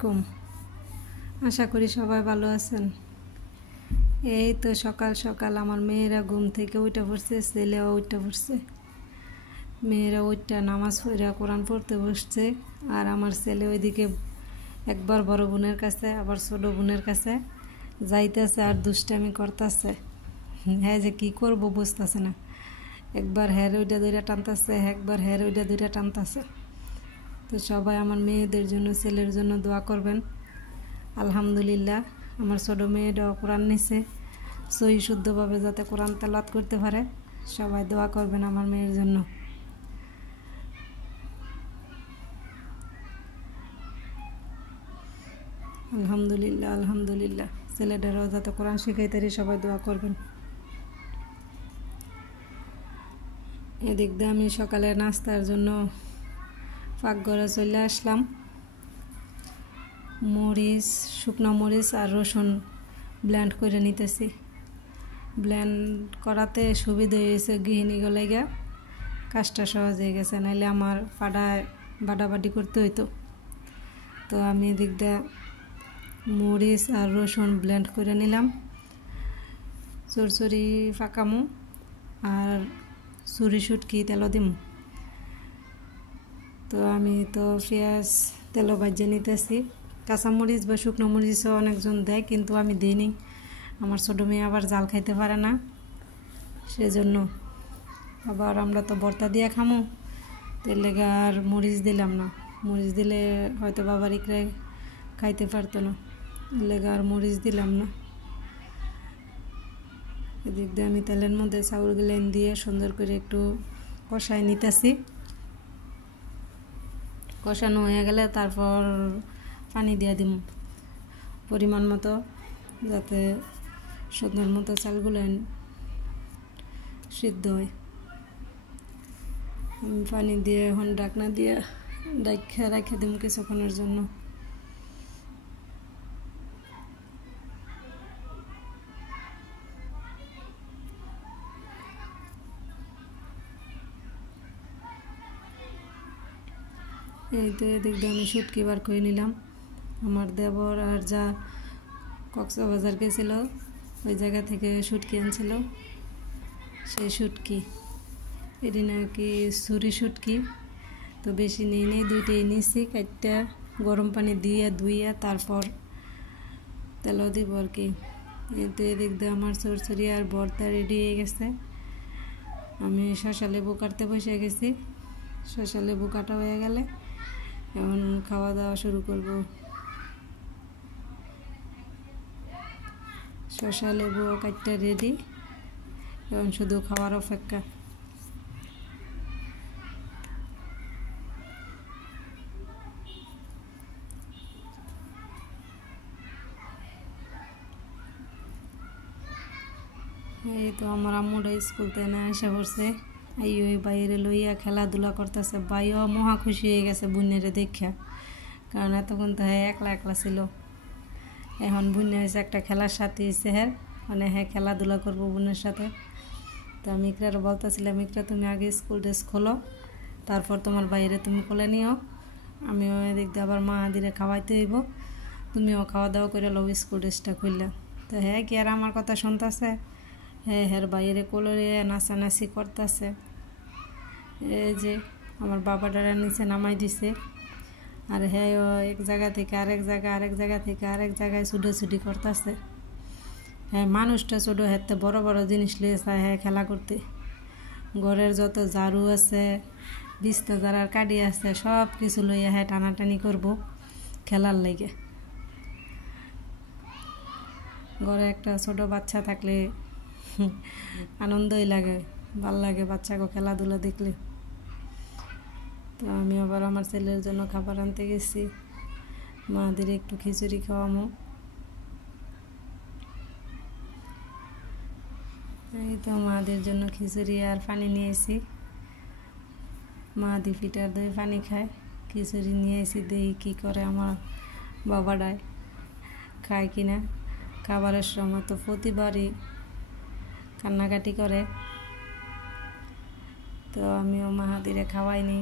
আলাইকুম। আশা করি সবাই ভালো আছেন। এই তো সকাল সকাল আমার মেয়েরা ঘুম থেকে উঠে পড়ছে, ছেলেও উঠে পড়ছে। মেয়েরা উঠটা নামাজ পড়া কোরআন পড়তে বসছে, আর আমার ছেলে ওইদিকে একবার বড় বোনের কাছে আবার ছোট বোনের কাছে যাইতেছে আর দুষ্টামি করতেছে। হ্যাঁ, যে কী করবো বুঝতেছে না। একবার হ্যার ওইটা দইটা টানতেছে, একবার হ্যার ওইটা দইটা টানতেছে। তো সবাই আমার মেয়েদের জন্য, ছেলের জন্য দোয়া করবেন। আলহামদুলিল্লাহ, আমার ছোটো মেয়েটাও কোরআন নিছে, সহি শুদ্ধভাবে যাতে কোরআন তেলাওয়াত করতে পারে। সবাই দোয়া করবেন আমার মেয়ের জন্য। আলহামদুলিল্লাহ আলহামদুলিল্লাহ, ছেলেটারও যাতে কোরআন শিখাইতে পারি, সবাই দোয়া করবেন। এদিক দিয়ে আমি সকালে নাস্তার জন্য পাকঘরে চলে আসলাম। মরিচ, শুকনো মরিচ আর রসুন ব্লেন্ড করে নিতেছি। ব্লেন্ড করাতে সুবিধা হয়েছে, গৃহিণীগুলো গিয়া কাজটা সহজ হয়ে গেছে, নাহলে আমার পাড়ায় বাটাবাটি করতে হইতো। তো আমি এদিক দিয়ে মরিচ আর রসুন ব্লেন্ড করে নিলাম। চরচরি ফাঁকামো আর চুরি শুটকি তেলও দিম। তো আমি তো পেঁয়াজ তেলও ভাজে নিতেছি। কাঁচামরিচ বা শুকনো মরিচও অনেকজন দেয়, কিন্তু আমি দিইনি। আমার ছোটো মেয়ে আবার জাল খাইতে পারে না, সেজন্য। আবার আমরা তো ভর্তা দিয়ে খামো, তেল লেগে আর মরিচ দিলাম না। মরিচ দিলে হয়তো বাবার ইকরে খাইতে পারতো না, লেগে আর মরিচ দিলাম না। এদিক দিয়ে আমি তেলের মধ্যে চাউলগুলো দিয়ে সুন্দর করে একটু কষাই নিতেছি। কষানো হয়ে গেলে তারপর পানি দিয়ে দিম পরিমাণ মতো, যাতে সুন্দর মতো চালগুলো সিদ্ধ হয়। পানি দিয়ে এখন ঢাকনা দিয়ে রেখে দিম কিছুক্ষণের জন্য। এই তো এদিক দিয়ে আমি শুটকি বার করে নিলাম। আমার দেবর আর যা কক্সবাজার গেছিল, ওই জায়গা থেকে শুটকি আনছিল। সেই শুটকি এটি নাকি ছুরি শুটকি, তো বেশি নেই দুইটাই নিছি। কাটটা গরম পানি দিয়ে ধুইয়া তারপর তেলও দিব আর কি। তো এদিক দিয়ে আমার চরচরি আর ভর্তা রেডি হয়ে গেছে। আমি শসা লেবু কাটতে বসে গেছি। শসা লেবু কাটা হয়ে গেলে এখন খাওয়া দাওয়া শুরু করব। শসা লেবু কাটতে রেডি, এখন শুধু খাওয়ার অপেক্ষা। এই তো আমার আম্মুটা স্কুল থেকে না এসে পড়ছে, ওই বাইরে লইয়া খেলাধুলা করতেছে। বাইও মহা খুশি হয়ে গেছে বুনেরে দেখা, কারণ এতক্ষণ তো হ্যাঁ একলা একলা ছিল। এখন বুনে হয়েছে একটা খেলার সাথে হয়েছে, হ্যাঁ মানে হ্যাঁ খেলাধুলা করবো বোনের সাথে। তো আমি ইকরারও বলতেছিলাম, ইকরা তুমি আগে স্কুল ড্রেস খোলো, তারপর তোমার বাইরে তুমি কোলে নিও। আমিও এদিক দিয়ে আবার মা দিরে খাওয়াইতে হইব, তুমিও খাওয়া দাওয়া করে লো স্কুল ড্রেসটা খুললা। তো হ্যাঁ কি আর আমার কথা শুনতেছে, হ্যাঁ হ্যাঁ বাইরে কোলে নাচানাচি করতেছে। এই যে আমার বাবাটারা নিচে নামাই দিছে, আর হ্যাঁ এক জায়গা থেকে আরেক জায়গা, আরেক জায়গা থেকে আরেক জায়গায় ছুটোছুটি করতেছে। হ্যাঁ মানুষটা ছোটো, হাতে বড় বড় জিনিস লিয়ে চায় হ্যাঁ খেলা করতে। ঘরের যত ঝাড়ু আছে, বিছনা ঝাড়ার কাঠি আছে, সব কিছু লইয়া হ্যাঁ টানাটানি করবো খেলার লাগে। ঘরে একটা ছোট বাচ্চা থাকলে আনন্দই লাগে, ভাল লাগে বাচ্চাকে খেলাধুলা দেখলে। তো আমি আবার আমার ছেলের জন্য খাবার আনতে গেছি, মাদের একটু খিচুড়ি খাওয়ামো। এই তো মাদের জন্য খিচুড়ি আর পানি নিয়েছি। মা দি ফিটার দই পানি খায়, খিচুড়ি নিয়েছি, দেখি কী করে আমার বাবাটায় খায় কিনা। খাবারের সময় তো প্রতিবারই কান্নাকাটি করে, তো আমিও মাহাদিরে খাওয়াইনি।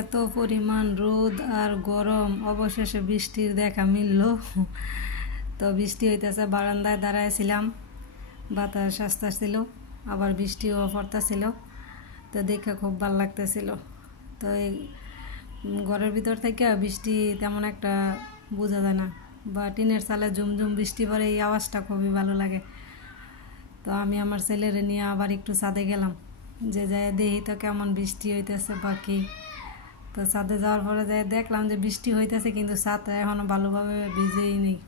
এত পরিমাণ রোদ আর গরম, অবশেষে বৃষ্টির দেখা মিলল। তো বৃষ্টি হইতেছে, বারান্দায় দাঁড়াইছিলাম, বাতাস আসতেছিল, আবার বৃষ্টিও পড়তেছিল। তো দেখে খুব ভালো লাগতেছিল। তো এই ঘরের ভিতর থেকে বৃষ্টি তেমন একটা বোঝা যায় না, বা টিনের চালে ঝুমঝুম বৃষ্টি পড়ে, এই আওয়াজটা খুবই ভালো লাগে। তো আমি আমার ছেলেরে নিয়ে আবার একটু ছাদে গেলাম, যে যাই দেখি তো কেমন বৃষ্টি হইতেছে বা কি। তো ছাদে যাওয়ার পরে যাই দেখলাম যে বৃষ্টি হইতেছে, কিন্তু ছাদটা এখনও ভালোভাবে ভিজেই নেই।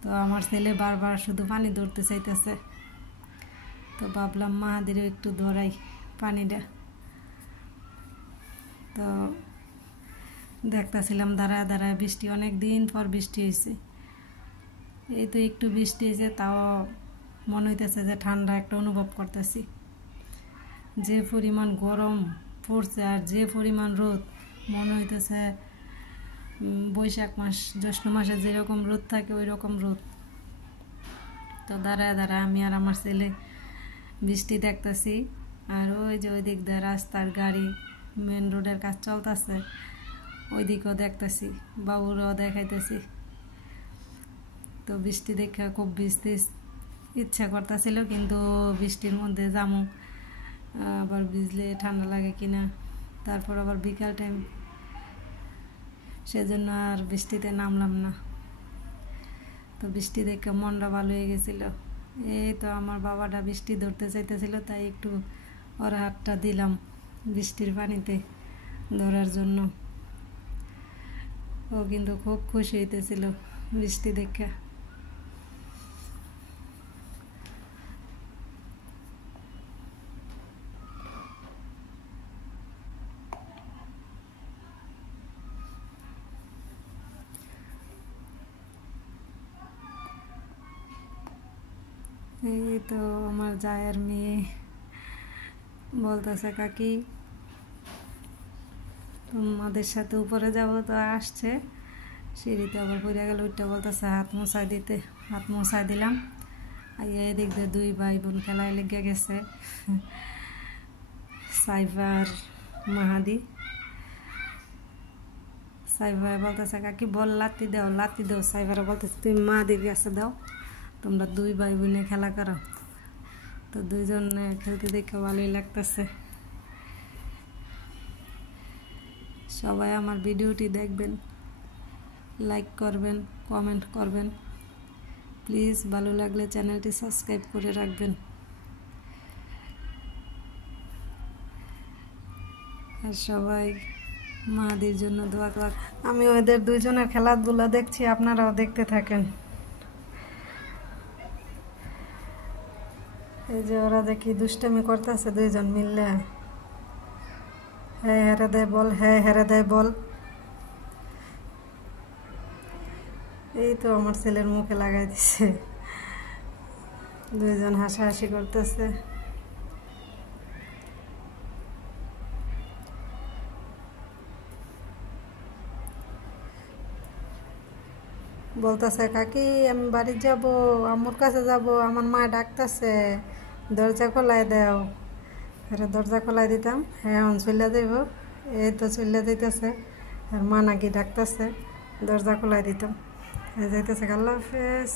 তো আমার ছেলে বারবার শুধু পানি ধরতে চাইতেছে। তো ভাবলাম মাহাদিরও একটু ধরাই পানিটা। তো দেখতেছিলাম দাঁড়ায় দাঁড়ায় বৃষ্টি, অনেক দিন পর বৃষ্টি হয়েছে। এই তো একটু বৃষ্টি হয়েছে, তাও মনে হইতেছে যে ঠান্ডা একটা অনুভব করতেছি। যে পরিমাণ গরম পড়ছে আর যে পরিমাণ রোদ, মনে হইতেছে বৈশাখ মাস জ্যৈষ্ঠ মাসে যেরকম রোদ থাকে ওই রকম রোদ। তো দাঁড়ায় দাঁড়ায় আমি আর আমার ছেলে বৃষ্টি দেখতেছি। আর ওই যে ওই দিক দিয়ে রাস্তার গাড়ি, মেন রোডের কাজ চলতেছে, ওই দিকেও দেখতেছি, বাবুরাও দেখাইতেছি। তো বৃষ্টি দেখে খুব ভিজতে ইচ্ছা করতেছিল, কিন্তু বৃষ্টির মধ্যে যাবো, আবার ভিজলে ঠান্ডা লাগে কিনা, তারপর আবার বিকাল টাইম, সেজন্য আর বৃষ্টিতে নামলাম না। তো বৃষ্টি দেখে মনটা ভালো হয়ে গেছিল। এই তো আমার বাবাটা বৃষ্টি ধরতে চাইতেছিল, তাই একটু ওর হাতটা দিলাম বৃষ্টির পানিতে ধরার জন্য। ও কিন্তু খুব খুশি হইতেছিল বৃষ্টি দেখে। এই তো আমার জায়ের মেয়ে বলতেছে, কাকি তোমাদের সাথে উপরে যাব। তো আসছে, সিঁড়িতে আবার পড়ে গেল, ওইটা বলতেছে হাত মোছাই দিতে। হাত মোছাই দিলাম। আর এদিক দিয়ে দুই ভাই বোন খেলায় লেগে গেছে, সাইফার মাহাদি। সাইফার বলতেছে, কাকি বল লাত্তি দাও, লাত্তি দাও। সাইফার বলতেছে, তুমি মাহাদির কাছে দাও, তোমরা দুই ভাই বোনে খেলা করো। তো দুইজন খেলতে দেখে ভালোই লাগতেছে। সবাই আমার ভিডিওটি দেখবেন, লাইক করবেন, কমেন্ট করবেন প্লিজ। ভালো লাগলে চ্যানেলটি সাবস্ক্রাইব করে রাখবেন। আর সবাই মাহাদির জন্য দোয়া কর। আমি ওদের দুইজনের খেলাধুলা দেখছি, আপনারাও দেখতে থাকেন। এই যে ওরা দেখি দুষ্টামি করতেছে দুইজন মিললে। হ্যাঁ হেরে দেয় বল, হ্যাঁ হেরে দেয় বল। এই তো আমার ছেলের মুখে লাগাই দিছে, দুইজন হাসাহাসি করতেছে। বলতেছে, কাকি আমি বাড়ি যাব, আম্মুর কাছে যাব, আমার মা ডাকতেছে, দরজা খোলাই দাও। দরজা খোলাই দিতাম, হ্যাঁ এখন চলে যাইব। এই তো চলে যাইতেছে, আর মা নাকি ডাকতেছে, দরজা খোলাই দিতাম। যাইতেছে। আল্লাহ হাফেজ।